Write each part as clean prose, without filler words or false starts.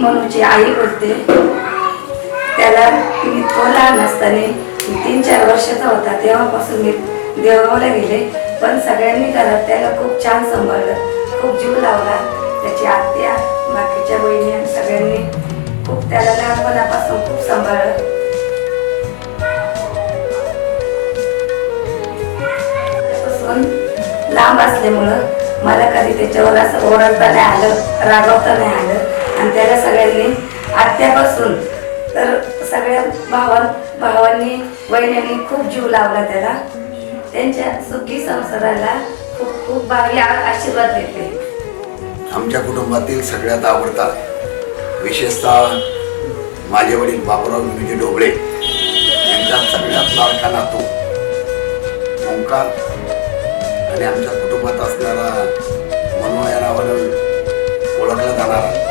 मनूची आई बोलते. त्याला मी तो लहान असताना 3-4 वर्षाचा होता तेव्हापासून मी देवगावला गेले. पण सगळ्यांनी घरात त्याला खूप छान सांभाळलं, खूप जीव लावला. त्याची आत्या, बाकीच्या बहिणी सगळ्यांनी खूप त्याला लहानपणापासून खूप सांभाळलं. लांब असल्यामुळं मला कधी त्याच्यावर असं ओरडता नाही आलं, रागवता नाही आलं. आणि त्याला सगळ्यांनी आत्यापासून तर सगळ्या भावांनी वहिन्यांनी खूप जीव लावला त्याला. त्यांच्या सुखी संसाराला खूप खूप भावी आशीर्वाद देते. आमच्या कुटुंबातील सगळ्यात आवडता, विशेषतः माझे वडील बाबूराव विनोजी ढोबळे यांचा सगळ्यात लाडका नातू ओंकार आणि आमच्या कुटुंबात असणारा मनू या नावानं ओळखला जाणारा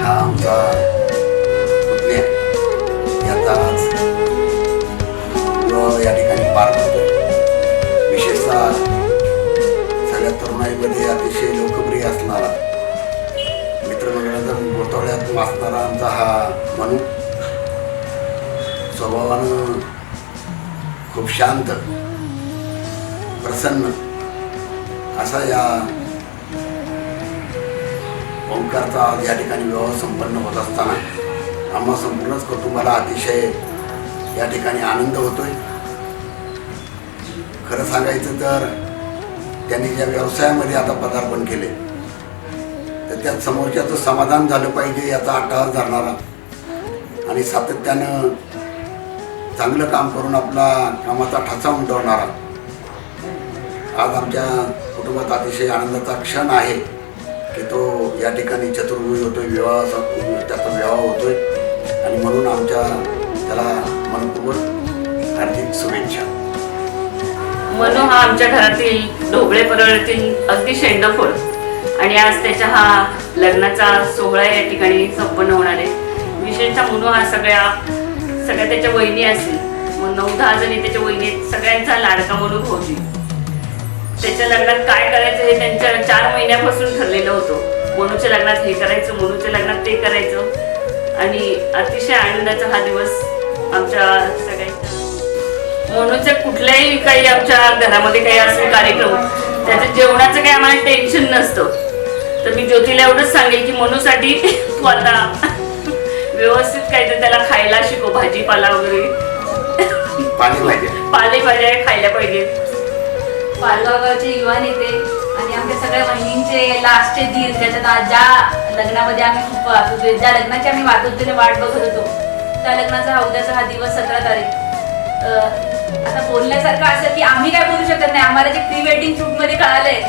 हा आमचा पुतण्या याचा आज या ठिकाणी पार पडतोय. विशेषतः सगळ्या तरुणाईमध्ये अतिशय लोकप्रिय असणारा, मित्रमंडळाचा गोतावळ्यात वाचणारा आमचा हा मनू स्वभावानं खूप शांत, प्रसन्न असा या ओंकारचा आज या ठिकाणी विवाह संपन्न होत असताना आम्हा संपूर्णच कुटुंबाला अतिशय या ठिकाणी आनंद होतोय. खरं सांगायचं तर त्यांनी ज्या व्यवसायामध्ये आता पदार्पण केले तर त्यात समोरच्याचं समाधान झालं पाहिजे याचा अट्टहास धरणारा आणि सातत्यानं चांगलं काम करून आपला कामाचा ठसा उमटवणारा आज आमच्या कुटुंबात अतिशय आनंदाचा क्षण आहे की तो या ठिकाणी चतुर्भुज होतोय, त्याचा विवाह होतोय. आणि म्हणून आमच्या त्याला मनपूर्वक हार्दिक शुभेच्छा. मनू हा आमच्या घरातील ढोबळे परळीतील अगदी शेंडफळ आणि आज त्याच्या हा लग्नाचा सोहळा या ठिकाणी संपन्न होणार आहे. विशेषतः मनू हा सगळ्या त्याच्या वहिनी असतील, 9-10 जणी त्याच्या वहिनी, सगळ्यांचा लाडका मनू भाऊजी. त्याच्या लग्नात काय करायचं हे त्यांच्या 4 महिन्यापासून ठरलेलं होतं. मनूच्या लग्नात हे करायचं, मनूच्या लग्नात ते करायचं आणि अतिशय आनंदाचा हा दिवस आमच्या सगळ्यांचा. मनूच्या कुठल्याही काही आमच्या घरामध्ये काही असेल कार्यक्रम, त्याच्या जेवणाचं काही आम्हाला टेन्शन नसतं. तर मी ज्योतीला एवढंच सांगेल की मनूसाठी तू आता व्यवस्थित काहीतरी त्याला खायला शिकव, भाजीपाला वगैरे, पालेभाज्या खायला पाहिजे. पालगावचे युवा नेते आणि आमच्या सगळ्या बहिणींचे लास्टचे दीर, त्याच्यात ज्या लग्नामध्ये आम्ही खूप ज्या लग्नाची आम्ही वाटोत्तेने वाट बघत होतो त्या लग्नाचा हा उद्याचा हा दिवस 17 तारीख. आता बोलण्यासारखं असं की आम्ही काय बोलू शकत नाही. आम्हाला जे प्री वेडिंग शूट मध्ये कळालंय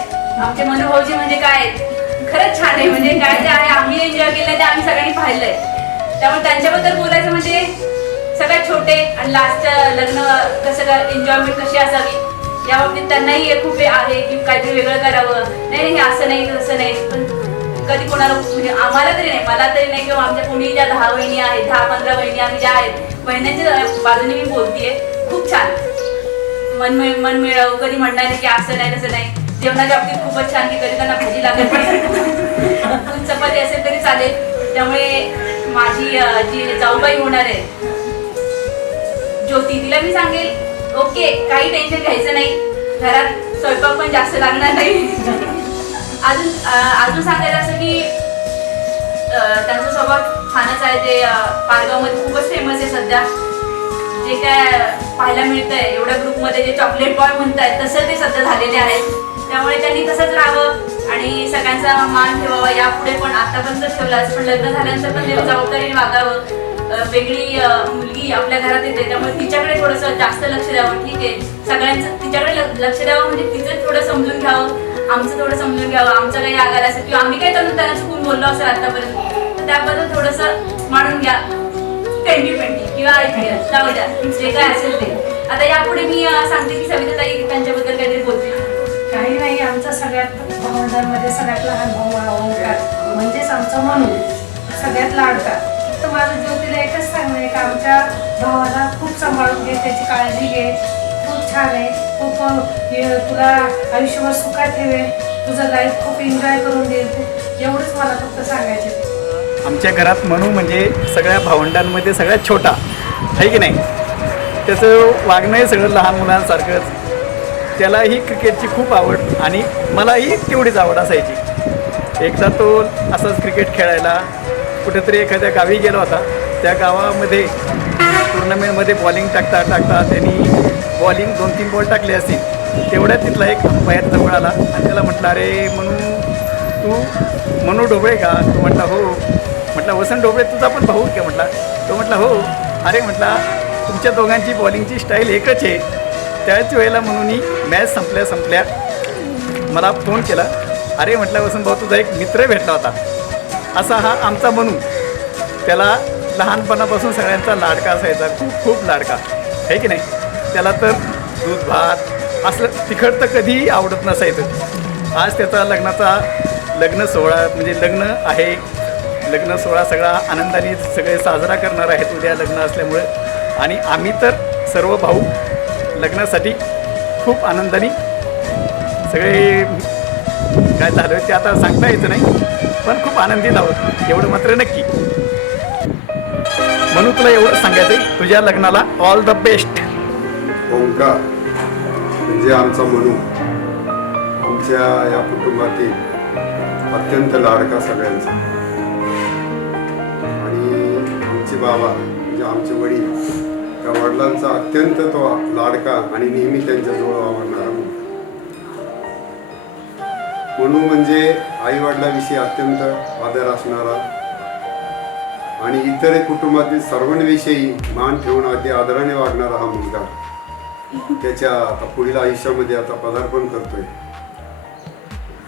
आमचे मनू भाऊजी म्हणजे काय खरंच छान आहे. म्हणजे काय जे आहे आम्ही एन्जॉय केलं ते आम्ही सगळ्यांनी पाहिलंय. त्यामुळे त्यांच्याबद्दल बोलायचं म्हणजे सगळ्यात छोटे आणि लास्टचं लग्न कसं एन्जॉयमेंट कशी असावी या बाबतीत त्यांनाही खूप आहे की काहीतरी वेगळं करावं. नाही हे असं नाही तसं नाही. पण कधी कोणाला म्हणजे आम्हाला तरी नाही, मला तरी नाही किंवा आमच्या कोणी ज्या 10 बहिणी आहेत, 10-15 बहिणी आम्ही ज्या आहेत, बहिणींच्या बाजूने मी बोलतेय. खूप छान मन मिळावं. कधी म्हणणार नाही की असं नाही तसं नाही. जेवणाच्या बाबतीत खूपच छान की कधी त्यांना भाजी लागत नाही, चपाती असेल तरी चालेल. त्यामुळे माझी जी जाऊबाई होणार आहे ज्योती, तिला मी सांगेल ओके काही टेन्शन घ्यायचं नाही, घरात स्वयंपाक पण जास्त लागणार नाही. अजून सांगायचं असं की त्यांचा स्वभाव छानच आहे. ते पारगावमध्ये खूपच फेमस आहे सध्या. जे काय पाहायला मिळतंय एवढ्या ग्रुपमध्ये जे चॉकलेट बॉय म्हणतात तसं ते सध्या झालेले आहेत. त्यामुळे त्यांनी तसंच राहावं आणि सगळ्यांचा मान ठेवावा. यापुढे पण आतापर्यंत ठेवलाच, पण लग्न झाल्यानंतर पण ते जबाबदारीने वागावं. वेगळी मुलगी आपल्या घरात येते त्यामुळे तिच्याकडे थोडंसं जास्त लक्ष द्यावं. ठीक आहे, सगळ्यांचं तिच्याकडे लक्ष द्यावं म्हणजे तिचं थोडं समजून घ्यावं, आमचं थोडं समजून घ्यावं. आमचं काही राग आला असेल किंवा आम्ही काही त्यांना चुकून बोललो असेल आतापर्यंत तर त्याबद्दल थोडंसं मानून घ्या. 20-20 किंवा जाऊ द्या जे काय असेल ते. आता यापुढे मी सांगते की सविताताई त्यांच्याबद्दल काहीतरी बोलते. काही नाही, आमचा सगळ्यात भावंडांमध्ये सगळ्यात लहान भाऊ ओंकार म्हणजेच आमचा मनू सगळ्यात लाडका. तर माझं ज्योतीला एकच सांगणं आहे की आमच्या भावाला खूप सांभाळून घे, त्याची काळजी घे. खूप छान आहे, खूप तुला आयुष्यभर सुखात ठेवे, तुझं लाईफ खूप एन्जॉय करून देईल तू, एवढंच मला फक्त सांगायचं आहे. आमच्या घरात म्हणू म्हणजे सगळ्या भावंडांमध्ये सगळ्यात छोटा आहे की नाही. त्याचं वागणंही सगळं लहान मुलांसारखंच. त्यालाही क्रिकेटची खूप आवड आणि मलाही तेवढीच आवड असायची. एकदा तो असाच क्रिकेट खेळायला कुठेतरी एखाद्या गावी गेला होता. त्या गावामध्ये टुर्नामेंटमध्ये बॉलिंग टाकता त्यांनी बॉलिंग 2-3 बॉल टाकले असतील. तेवढ्यात तिथला एक अंपायर जवळ आला आणि त्याला म्हटलं, अरे तू मनू ढोबळे का? तो म्हटला हो. म्हटलं वसंत ढोबळे तुझा पण भाऊ का? म्हटला. तो म्हटला हो. अरे म्हटला तुमच्या दोघांची बॉलिंगची स्टाईल एकच आहे. त्याच वेळेला म्हणून मॅच संपल्या मला फोन केला. अरे म्हटलं वसंत भाऊ तुझा एक मित्र भेटला होता. असा हा आमचा मनू. त्याला लहानपणापासून सगळ्यांचा लाडका असायचा, खूप लाडका आहे की नाही. त्याला तर दूध भात असलं तिखट तर कधीही आवडत नसायचं. आज त्याचा लग्न सोहळा म्हणजे लग्न आहे. लग्न सोहळा सगळा आनंदाने सगळे साजरा करणार आहेत उद्या लग्न असल्यामुळं. आणि आम्ही तर सर्व भाऊ लग्नासाठी खूप आनंदाने सगळे काय झालं ते आता सांगता येतं नाही, पण खूप आनंदित आहोत एवढं मात्र नक्की. म्हणून तुला एवढं सांगायचं आहे, तुझ्या लग्नाला ऑल द बेस्ट. ओंकार म्हणजे आमचा मनू, आमच्या या कुटुंबातील अत्यंत लाडका सगळ्यांचा. आणि आमचे बाबा म्हणजे आमचे वडील, त्या वडिलांचा अत्यंत तो लाडका आणि नेहमी त्यांच्याजवळ आवडणारा मनू म्हणजे आई वडिलांविषयी अत्यंत आदर असणारा आणि इतर कुटुंबातील सर्वांविषयी मान ठेवून अगदी आदराने वागणारा हा मुलगा त्याच्या आता पुढील आयुष्यामध्ये आता पदार्पण करतोय.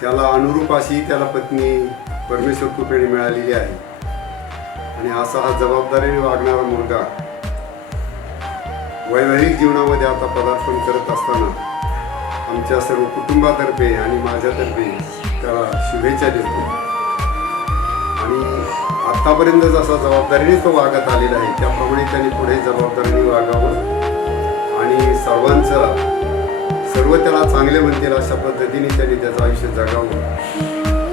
त्याला अनुरूप अशी त्याला पत्नी परमेश्वर कृपेने मिळालेली आहे. आणि असा हा जबाबदारीने वागणारा मुलगा वैवाहिक जीवनामध्ये आता पदार्पण करत असताना आमच्या सर्व कुटुंबातर्फे आणि माझ्यातर्फे त्याला शुभेच्छा देतो. आणि आत्तापर्यंत जसा जबाबदारीने तो वागत आलेला आहे त्याप्रमाणे त्यांनी पुढे जबाबदारीने वागावं आणि सर्व त्याला चांगले म्हणतील अशा पद्धतीने त्यांनी त्याचं आयुष्य जगावं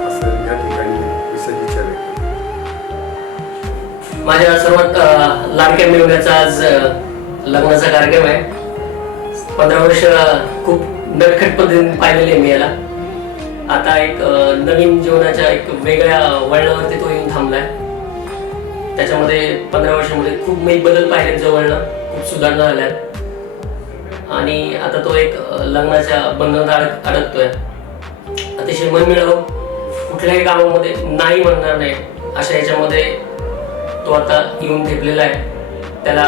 असं या ठिकाणी विसर्जित व्यक्त. माझ्या सर्वात लाडक्या मिळवण्याचा आज लग्नाचा कार्यक्रम आहे. 15 वर्ष खूप नरखट पद्धतीने पाहिलेले आहे मी याला. आता एक नवीन जीवनाच्या एक वेगळ्या वळणावरती तो येऊन थांबलाय. त्याच्यामध्ये 15 वर्षामध्ये खूप मी बदल पाहिले जवळनं, खूप सुधारणा झाल्यात. आणि आता तो एक लग्नाच्या बंधनात अडकतोय. अतिशय मनमिळावू, कुठल्याही कामामध्ये नाही म्हणणार नाही अशा याच्यामध्ये तो आता येऊन ठेपलेला आहे. त्याला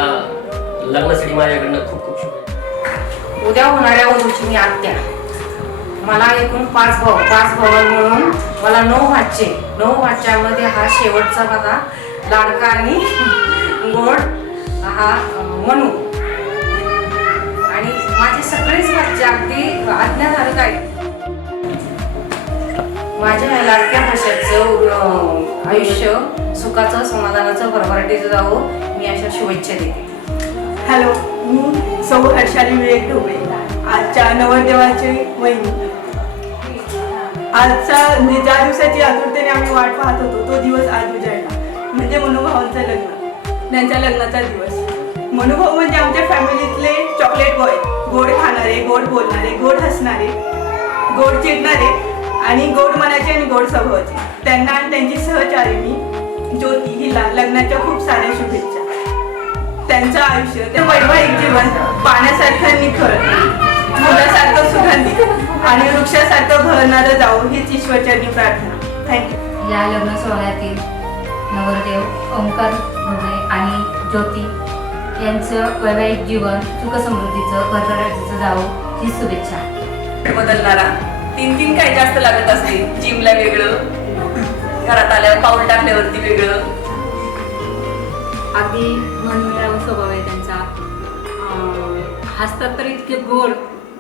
लग्नासाठी माझ्याकडनं खूप खूप शुभेच्छा. उद्या होणाऱ्या वधूची मी आत्या. मला एकूण 5 भाऊ म्हणून मला 9 भाचे. 9 भाच्यामध्ये हा शेवटचा बघा लाडका आणि गोड हा मनू. आणि माझे सगळेच भाचे अगदी आज्ञाधारक आहेत. माझ्या या लाडक्या भाषेचं आयुष्य सुखाचं समाधानाचं भरभराटीचं जावं मी अशा शुभेच्छा देते. हॅलो, मी सौ हर्षाली विवेक ढोबळे, आजच्या नवरदेवाची वहिनी. आजचा म्हणजे ज्या दिवसाची आतुरतेने आम्ही वाट पाहत होतो तो दिवस आज उजाडला. म्हणजे मनूभावांचं लग्न, त्यांच्या लग्नाचा दिवस. मनूभाऊ म्हणजे आमच्या फॅमिलीतले चॉकलेट बॉय, गोड खाणारे, गोड बोलणारे, गोड हसणारे, गोड चिडणारे आणि गोड मनाचे आणि गोड स्वभावाचे. त्यांना आणि त्यांची सहचारिणी ज्योती हिला लग्नाच्या खूप साऱ्या शुभेच्छा. त्यांचं आयुष्य ते वैवाहिक जीवन पाण्यासारखं निखळ, फुलासारखं सुगंधी आणि वृक्षासारखं बहरणारं जावं हीच ईश्वरचरणी प्रार्थना. थँक्यू. या लग्न सोहळ्यातील नवरदेव ओंकार ढोबळे आणि ज्योती यांचं वैवाहिक जीवन सुखसमृद्धीचं भरभराटीचं जावं ही शुभेच्छा. बदलणारा 3 काही जास्त लागत असते. जिमला वेगळं, घरात आल्यावर पाऊल टाकल्यावरती वेगळं. अगदी मनमिळावू स्वभाव आहे त्यांचा. हसतात तर इतके गोड,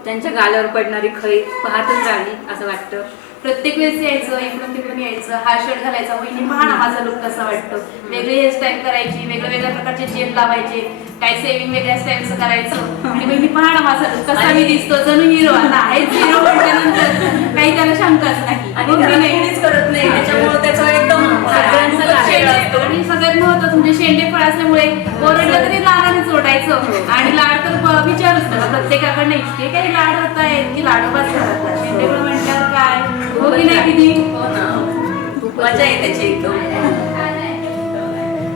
त्यांच्या गालावर पडणारी खळी पाहतच राहावी असं वाटतं. प्रत्येक वेळेस यायचं, इकडून तिकडून यायचं, हा शर्ट घालायचा, वहिनी पहा ना माझा लुक कसा वाटतो, वेगळी हेअरस्टाईल करायची, वेगळ्या प्रकारचे जेल लावायचे, काय सेविंग वेगळ्या स्टाईलचं करायचं आणि वहिनी पहा ना माझा लुक कसा मी दिसतो, जणू हिरो. आता आहेच हिरो म्हटल्यानंतर काही त्याला शंकाच नाही आणि त्याला नेहमीच करत नाही, त्याच्यामुळे त्याचा एकदम सगळ्यांचं शेंडे आणि सगळ्यात महत्वाचं म्हणजे शेंडे फळ असल्यामुळे ओरडलं तरी लाडाने चोटायचं आणि लाड तर विचारूच नका, प्रत्येकाकडनं इतके काही लाड होत आहेत की लाडोबाच घरातला. शेंडे फळ म्हटल्यावर काय हो की नाही किती मजा येते त्याची एकदम.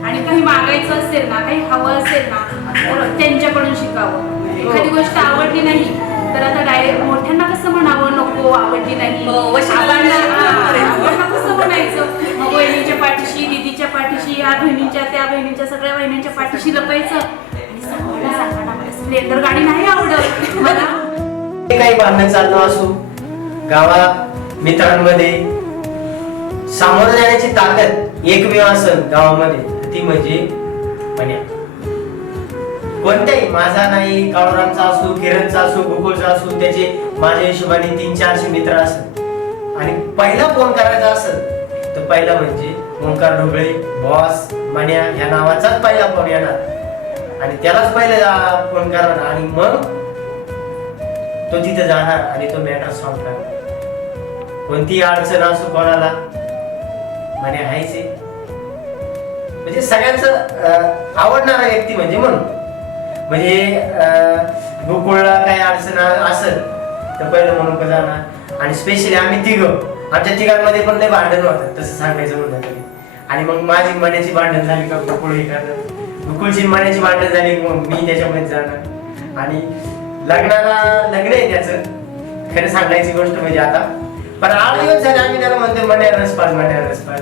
आणि काही मागायचं असेल ना, काही हवं असेल ना, तर त्यांच्याकडून शिकावं. एखादी गोष्ट आवडली नाही तर आता डायरेक्ट मोठ्यांना कसं म्हणावं, नको आवडली नाही, आपण कसं म्हणायचं. मग बहिणीच्या पाठीशी, दीदीच्या पाठीशी, या बहिणीच्या त्या बहिणीच्या सगळ्या बहिणींच्या पाठीशी लपायचं आणि सांगणार मला स्प्लेंडर गाडी नाही आवडत मला. काही भांडण चाललं असो गावात मित्रांमध्ये, सामोरं जाण्याची ताकद एकमेव असेल गावामध्ये ती म्हणजे मन्या. कोणत्याही, माझा नाही, काळूरामचा असो, किरणचा असो, गोकुळचा असो, त्याचे माझ्या हिशोबाने 300-400 मित्र असत. आणि पहिला फोन करायचा असेल तर पहिला म्हणजे ओंकार ढोबळे बॉस मन्या या नावाचाच पहिला फोन येणार आणि त्यालाच पहिला फोन करणार आणि मग तो तिथे जाणार आणि तो मॅटर सॉल्व्ह करणार. कोणती अडचण असो कोणाला म्हणे आहेच आहे. म्हणजे सगळ्यांचं आवडणारा व्यक्ती म्हणजे म्हणून म्हणजे गोकुळला काही अडचण असेल तर पहिलं म्हणून जाणार. आणि स्पेशली आम्ही तिघं, आमच्या तिघांमध्ये पण लय भांडण होतात तसं सांगायचं म्हणलं तरी. आणि मग माझी मण्याची भांडण झाली का गोकुळ हे करणार, गोकुळची मण्याची भांडण झाली की मग मी त्याच्यामध्ये जाणार. आणि लग्न आहे त्याचं, खरं सांगायची गोष्ट म्हणजे आता पण 8 दिवस झाले आम्ही त्याला म्हणतो मन्या रसपास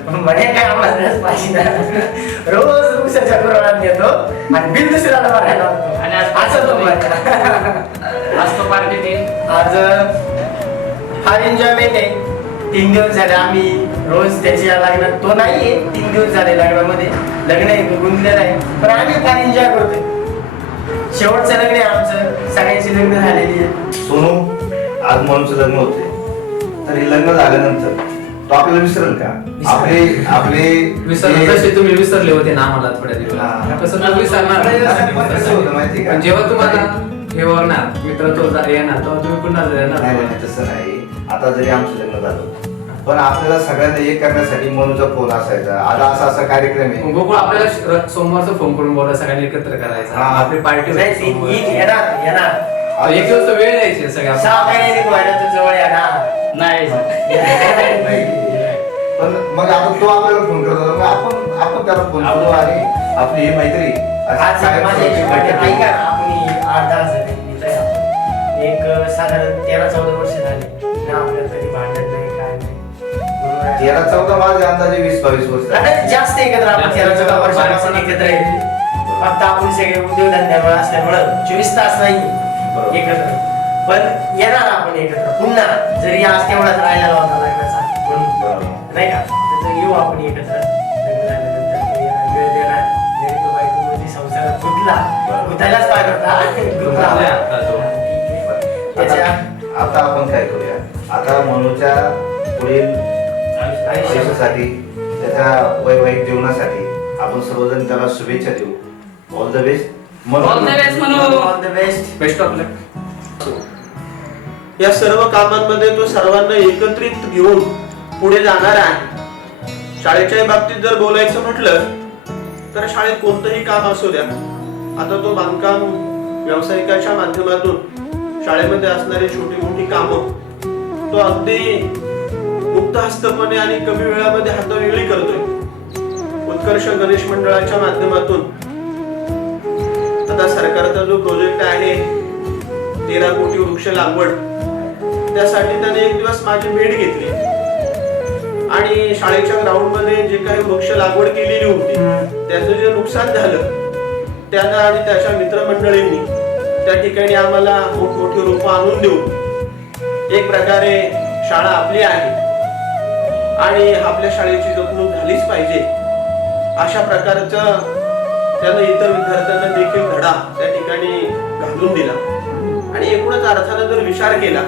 पण मन्या काय आम्हाला रसपास रोज वृक्षाच्या गुरवाळात येतो आणि बिल दुसऱ्याला मारायला लागतो. आणि असं तो आज तो पार्टी दिन आज फार एन्जॉयमेंट आहे. 3 दिवस झाले आम्ही रोज त्याच्या लग्नात, तो नाहीये 3 दिवस झाले लग्नामध्ये, लग्न आहे गुंतलेलं आहे पण आम्ही फार एन्जॉय करतोय. शेवटचं लग्न आहे आमचं, सगळ्यांची लग्न झालेली आहे. सोनू, आज मनूचं लग्न होते तर हे लग्न झाल्यानंतर तो आपल्याला विसरेल का? आपले विसरले, तुम्ही विसरले होते ना आम्हाला थोड्या दिवस, कसं तुम्ही विसरणार माहिती का? जेव्हा तुम्हाला हे होणार मित्र तो येणार तेव्हा तुम्ही पुन्हा येणार. नाही तसं नाही. आता जरी आमचं लग्न झालं पण आपल्याला सगळ्यांना एक करण्यासाठी मनूचा फोन असायचा, आज असा कार्यक्रम आहे. गोकुळ आपल्याला सोमवारचा फोन करून बोला सगळ्यांनी एकत्र करायचा, आपली पार्टी येणार. एक दिवस वेळ द्यायची सगळ्या 6 महिन्यांनी जवळ येणार नाही. पण मग आता तो आपल्याला फोन करत होता, आपण त्याला फोन करू आणि आपली ही मैत्री आज माझ्या हिशोबाने नाही का आपण 8-10 जण मित्र आहे. एक साधारण 13-14 वर्ष झाले ना आपल्याला कधी भांडण नाही काय नाही. 13-14 माझ्या अंदाजे 20-22 वर्ष जास्त एकत्र आपण 13-14 वर्षापासून एकत्र आहे. फक्त आपण सगळे उद्योगधंद्यामुळे असल्यामुळं 24 तास नाही एकत्र, पण येणार आपण एकत्र पुन्हा. जरी आज तेवढाच राहिला होता लग्नाचा नाही का, तर येऊ आपण एकत्र लग्न झाल्यानंतर. वेळ देणार, जरी तो बायको मध्ये संसारात गुतायलाच पाहिजे. आता आपण काय करूया, आता मनूच्या पुढील आयुष्यासाठी, त्याच्या वैवाहिक जीवनासाठी आपण सर्वजण त्याला शुभेच्छा देऊ. All the best. All the best. Best of luck. या सर्व कामांमध्ये तो सर्वांना एकत्रित घेऊन पुढे जाणार आहे. शाळेच्या बाबतीत जर बोलायचं म्हटलं तर शाळेत कोणतंही काम असू द्या, आता तो बांधकाम व्यावसायिकाच्या माध्यमातून शाळेमध्ये असणारी छोटी मोठी कामं तो अगदी मुक्त हस्तपणे आणि कमी वेळामध्ये हातावेगळी करतोय. उत्कर्ष गणेश मंडळाच्या माध्यमातून आता सरकारचा जो प्रोजेक्ट आहे 13 कोटी वृक्ष लागवड, त्यासाठी त्याने एक दिवस माझी भेट घेतली आणि शाळेच्या ग्राउंड मध्ये जे काही वृक्ष लागवड केलेली होती त्याचं जे नुकसान झालं त्यानं आणि त्याच्या मित्रमंडळींनी त्या ठिकाणी आम्हाला मोठमोठी रोपं आणून देऊन एक प्रकारे शाळा आपली आहे आणि आपल्या शाळेची जपणूक झालीच पाहिजे अशा प्रकारचं त्यानं इतर विद्यार्थ्यांना देखील धडा त्या ठिकाणी घालून दिला. आणि एकूणच अर्थानं जर विचार केला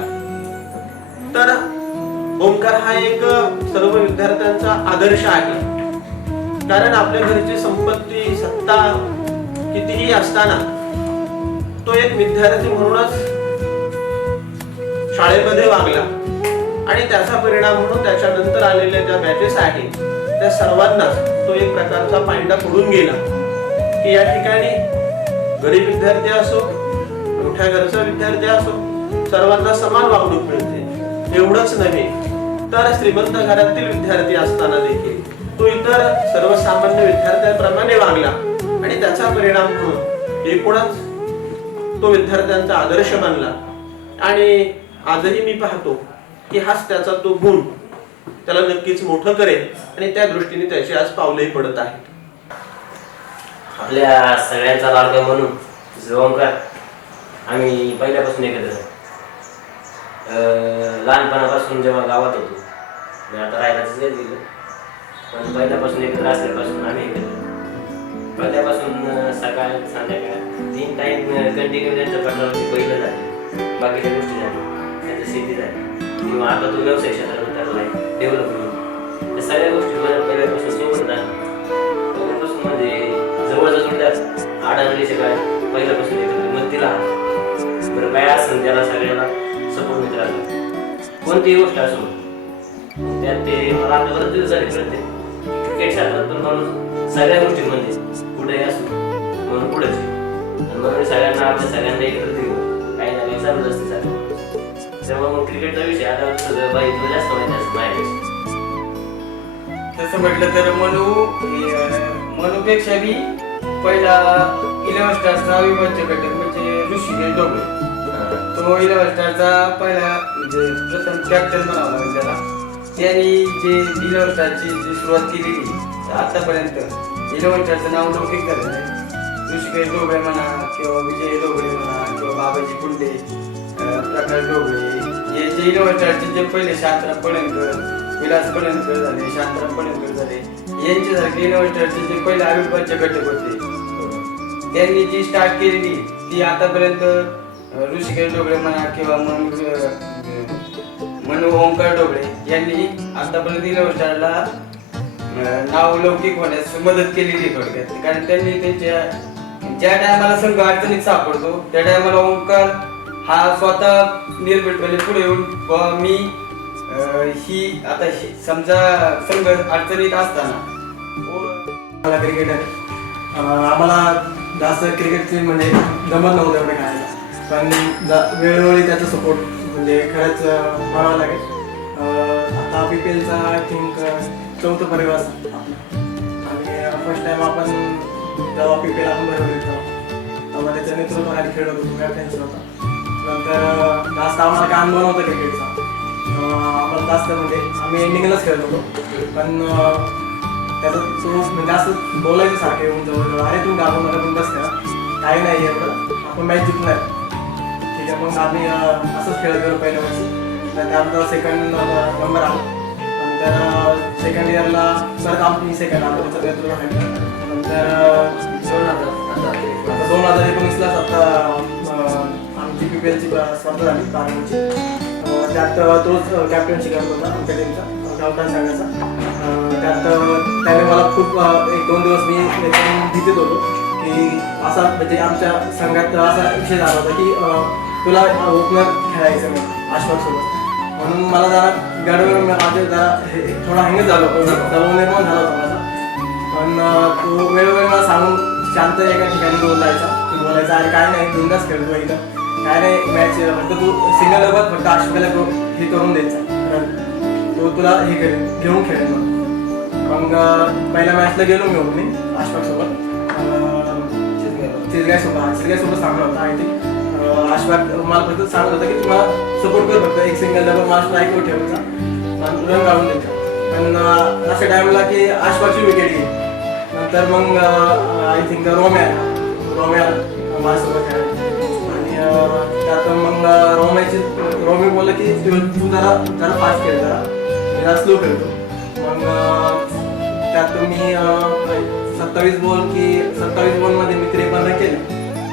तर ओंकार हा एक सर्व विद्यार्थ्यांचा आदर्श आहे. कारण आपल्या घरची संपत्ती सत्ता कितीही असताना तो एक विद्यार्थी म्हणूनच शाळेमध्ये वागला आणि त्याचा परिणाम म्हणून त्याच्यानंतर आलेल्या ज्या बॅचेस आहेत त्या सर्वांना तो एक प्रकारचा पायंडा पडून गेला की या ठिकाणी गरीब विद्यार्थी असो मोठ्या घरचा विद्यार्थी असो सर्वांना समान वागणूक मिळते. एवढंच नव्हे तर श्रीमंत घरातील विद्यार्थी असताना देखील तो इतर सर्वसामान्य विद्यार्थ्यांप्रमाणे वागला आणि त्याचा परिणाम म्हणून एकूणच तो विद्यार्थ्यांचा आदर्श बनला. आणि आजही मी पाहतो की हाच त्याचा तो गुण त्याला नक्कीच मोठं करेल आणि त्या दृष्टीने त्याची आज पावलंही पडत आहेत. आपल्या सगळ्यांचा लाडका म्हणून जो ओंकार आम्ही पहिल्यापासून एकत्र आहे. लहानपणापासून जेव्हा गावात होतो मी आता राहायलाच गेलो पण पहिल्यापासून एकत्र असल्यापासून आम्ही एकत्र पहिल्यापासून सकाळ संध्याकाळ 3 टाईम कंटिन्यू त्यांच्या पत्रावरती पहिलं झालं. बाकीच्या गोष्टी झाल्या त्याचं शेती झाली किंवा आता तो व्यवसाय क्षेत्रात उतरला आहे डेव्हलपमेंट या सगळ्या गोष्टी मला पहिल्यापासून सोबत झाल्या. पहिल्यापासून म्हणजे जवळचा जोडदार आडाणीचे काय पहिल्यापासून एकत्र मग तिला बरं काय असेल त्याला सगळ्याला सपोर्ट मित्र असतो कोणतीही गोष्ट असो त्यात ते मला आता बरंच दिवस झाले कळते. क्रिकेट क्षेत्रात पण माणूस सगळ्या गोष्टींमध्ये कुठेही असो म्हणून पुढेच म्हणून सगळ्यांना आपल्या सगळ्यांना एकत्र देऊ काही ना काही चालूच असते चालू. तेव्हा मग क्रिकेटचा विषय आता बाई तुला जास्त माहिती असतं माहिती. तसं म्हटलं तर मनूपेक्षा बी पहिला 11 स्टारचा अविभाज्य घटक म्हणजे ऋषिकेश डोबळे. तो 11 स्टारचा पहिला म्हणजे प्रथम कॅप्टन बनावं लागेल त्याला. त्यांनी जे 11 स्टारची जी सुरुवात केलेली आतापर्यंत 11 स्टारचं नाव लौकिक झालेलं आहे. ऋषिकेश डोबळे म्हणा किंवा विजय डोबळे म्हणा किंवा बाबाजी कुंडे प्रकाश डोबळे हे जे 11 स्टारचे जे पहिले शांतराम पळणकर विलास पळणकर झाले शांतराम पळणकर झाले यांच्यासारखे 11 स्टारचे जे पहिले अविभाज्य घटक होते त्यांनी जी स्टार्ट केलेली ती आतापर्यंत ऋषिकेश डोबळे म्हणा किंवा मनू ओंकार डोबळे यांनी आतापर्यंत 11 स्टारला नाव लौकिक होण्यास मदत केलेली थोडक्यात. कारण त्यांनी त्यांच्या ज्या टायमाला संघ अडचणीत सापडतो त्या टायमाला ओंकार हा स्वतः निर्भीडपणे पुढे येऊन मी ही आता समजा संघ अडचणीत असताना क्रिकेटर आम्हाला जास्त क्रिकेटचे म्हणजे जमत नव्हतं एवढं खेळायला पण वेळोवेळी त्याचा सपोर्ट म्हणजे खरंच म्हणावं लागेल. आता PPLचा आय थिंक 4थं परिवार आणि फर्स्ट टाइम आपण जेव्हा PPL आपण भरवली तेव्हा त्याच्या नेतृत्वाखाली खेळत होतो कॅप्टन्सी होता. नंतर जास्त आम्हाला काय अनुभव नव्हता क्रिकेटचा. आम्हाला जास्त म्हणजे आम्ही एंडिंगलाच खेळत होतो पण त्याचा तो म्हणजे असं बोलायचं सारखं येऊन जवळ अरे तुम्ही गाभून नका तुम्ही बस करा काही नाही एवढं आपण मॅच जिंकणार ठीक आहे. मग आम्ही असंच खेळत गेलो पहिल्या वर्षी. त्यानंतर सेकंड नंबर आलो नंतर सेकंड इयरला परत आम्ही सेकंड आलो त्याचं नेतृत्व आहे. नंतर 2019लाच आता आमची PPLची स्पर्धा झाली प्रारंभची. त्यात तोच कॅप्टनशी करत होता आमच्या टीमचा गावठाण संघाचा. त्यात त्याने मला खूप 1-2 दिवस मी भीतीत होतो की असा म्हणजे आमच्या संघात असा विषय झाला होता की तुला ओपनर खेळायचं नाही आश्वाससोबत म्हणून मला जरा गडबड माझं जरा थोडा हँग झालो दबाव निर्माण झाला होता माझा. पण तो वेळोवेळी मला सांगून शांत एका ठिकाणी बोलायचा की बोलायचा अरे काय नाही बिंदास खेळतो इथं काय नाही मॅच फक्त तू सिंगल सोबत फक्त आश्वाला हे करून द्यायचा तो तुला हे करेल घेऊन खेळेल. मग पहिल्या मॅचला गेलो मी मी आश्वासोबत चिरगायसोबत सांगत होता आय थिंक आश्वास मला फक्त सांगत होता की तुम्हाला सपोर्ट कर फक्त एक सिंगल डबल मला स्ट्राईकवर ठेवायचा रन काढून द्यायचा. पण अशा टाइमला की आश्वासची विकेट गेली. नंतर मग आय थिंक रोम्या माझ्यासोबत खेळायला आणि त्यात मग रोमी बोलला की तू जरा फास्ट खेळ जरा स्लो खेळतो. मग त्यात मी 27 बॉलमध्ये मी 53 केले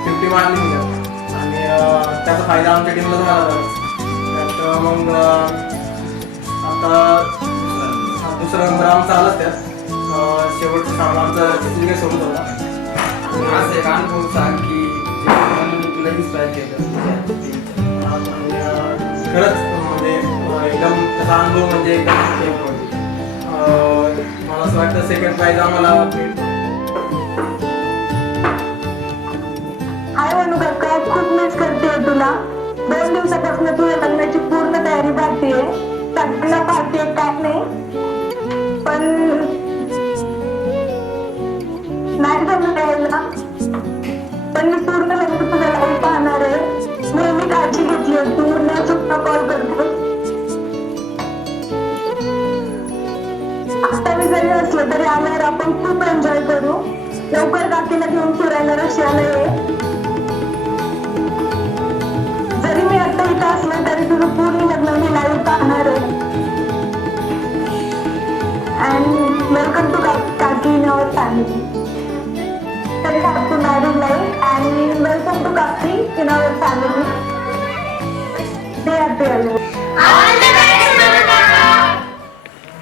50 मारली मी आणि त्याचा फायदा आमच्या टीमला झाला. त्यात मग आता दुसरा नंबर आमचा आलाच त्यात शेवटचा सामना आमचा चिखलीगड सोबत होता. आज एक अनुभव सांग की जे मनोने तुला इन्स्पायर केलं. खरंच म्हणजे एकदम त्याचा अनुभव म्हणजे एकदम मला असं वाटतं सेकंड प्राइज आम्हाला हाय मनू काका, खूप मिस करते तुला. 2 दिवसापासून तुझ्या लग्नाची पूर्ण तयारी पाहतीये, सगळ्यांना पाहतीये काय नाही, पण नाही जमलं यायला. पण मी पूर्ण लग्न तुझं लाईव्ह पाहणार आहे. नेहमी काळजी घेतली आहे तू, न चुकता कॉल करतो. आता मी जरी असलं तरी आल्यावर आपण खूप एन्जॉय करू. लवकर काकीला घेऊन फिरायला रशियाला ये. जरी मी आता इथं असलं तरी तुझं पूर्ण लग्न मी लाईव्ह पाहणार आहे. अँड वेलकम टू काकी इन अवर फॅमिली. तरी happy married life and welcome to काकी इन अवर फॅमिली. दे हॅपी